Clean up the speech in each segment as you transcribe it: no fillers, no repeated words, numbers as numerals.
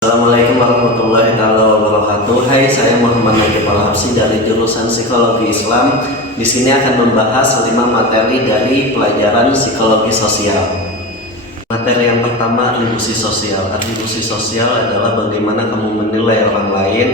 Assalamualaikum warahmatullahi wabarakatuh. Hai, saya Muhammad Nakib Al-Habsyi dari jurusan Psikologi Islam. Di sini akan membahas 5 materi dari pelajaran psikologi sosial. Materi yang pertama, atribusi sosial. Atribusi sosial adalah bagaimana kamu menilai orang lain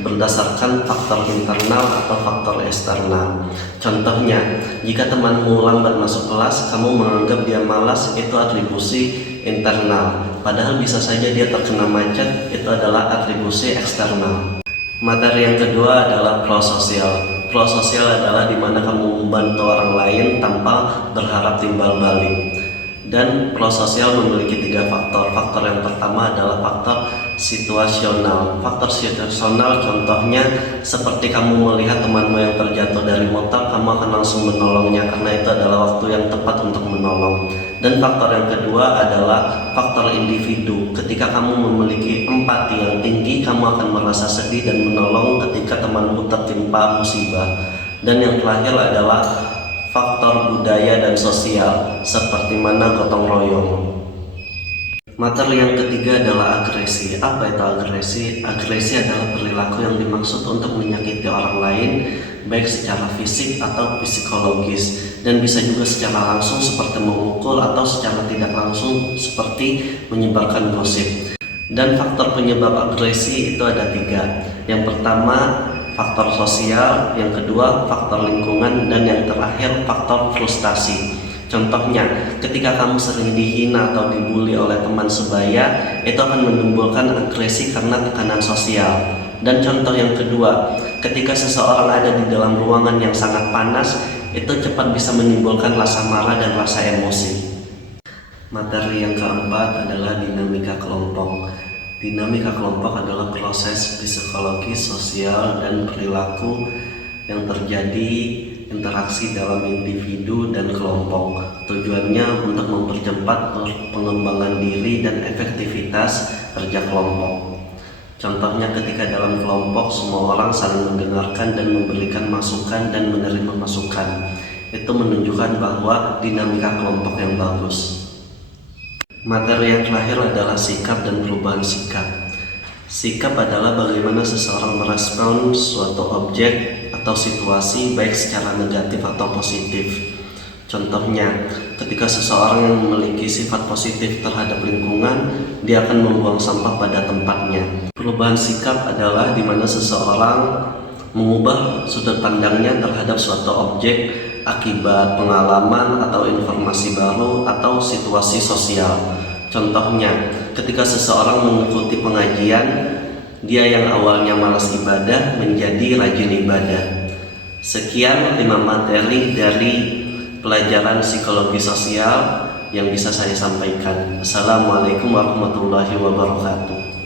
berdasarkan faktor internal atau faktor eksternal. Contohnya, jika temanmu lambat masuk kelas, kamu menganggap dia malas, itu atribusi internal. Padahal bisa saja dia terkena macet, itu adalah atribusi eksternal. Materi yang kedua adalah prososial. Prososial adalah dimana kamu membantu orang lain tanpa berharap timbal balik. Dan prososial memiliki 3 faktor. Faktor yang pertama adalah faktor situasional. Faktor situasional contohnya seperti kamu melihat temanmu yang terjatuh dari motor, kamu akan langsung menolongnya karena itu adalah waktu yang tepat untuk menolong. Dan faktor yang kedua adalah faktor individu. Ketika kamu memiliki empati yang tinggi, kamu akan merasa sedih dan menolong ketika temanmu tertimpa musibah. Dan yang terakhir adalah faktor budaya dan sosial, seperti mana gotong royong. Materi yang ketiga adalah agresi. Apa itu agresi? Agresi adalah perilaku yang dimaksud untuk menyakiti orang lain, baik secara fisik atau psikologis, dan bisa juga secara langsung seperti memukul atau secara tidak langsung seperti menyebarkan gosip. Dan faktor penyebab agresi itu ada 3. Yang pertama, faktor sosial, yang kedua faktor lingkungan, dan yang terakhir faktor frustasi. Contohnya, ketika kamu sering dihina atau dibully oleh teman sebaya, itu akan menimbulkan agresi karena tekanan sosial. Dan contoh yang kedua, ketika seseorang ada di dalam ruangan yang sangat panas, itu cepat bisa menimbulkan rasa marah dan rasa emosi. Materi yang keempat adalah dinamika kelompok. Dinamika kelompok adalah proses psikologi, sosial, dan perilaku yang terjadi interaksi dalam individu dan kelompok. Tujuannya untuk mempercepat pengembangan diri dan efektivitas kerja kelompok. Contohnya ketika dalam kelompok semua orang saling mendengarkan dan memberikan masukan dan menerima masukan. Itu menunjukkan bahwa dinamika kelompok yang bagus. Materi yang terakhir adalah sikap dan perubahan sikap. Sikap adalah bagaimana seseorang merespon suatu objek atau situasi baik secara negatif atau positif. Contohnya, ketika seseorang yang memiliki sifat positif terhadap lingkungan, dia akan membuang sampah pada tempatnya. Perubahan sikap adalah di mana seseorang mengubah sudut pandangnya terhadap suatu objek akibat pengalaman atau informasi baru atau situasi sosial. Contohnya, ketika seseorang mengikuti pengajian, dia yang awalnya malas ibadah menjadi rajin ibadah. Sekian 5 materi dari pelajaran psikologi sosial yang bisa saya sampaikan. Assalamualaikum warahmatullahi wabarakatuh.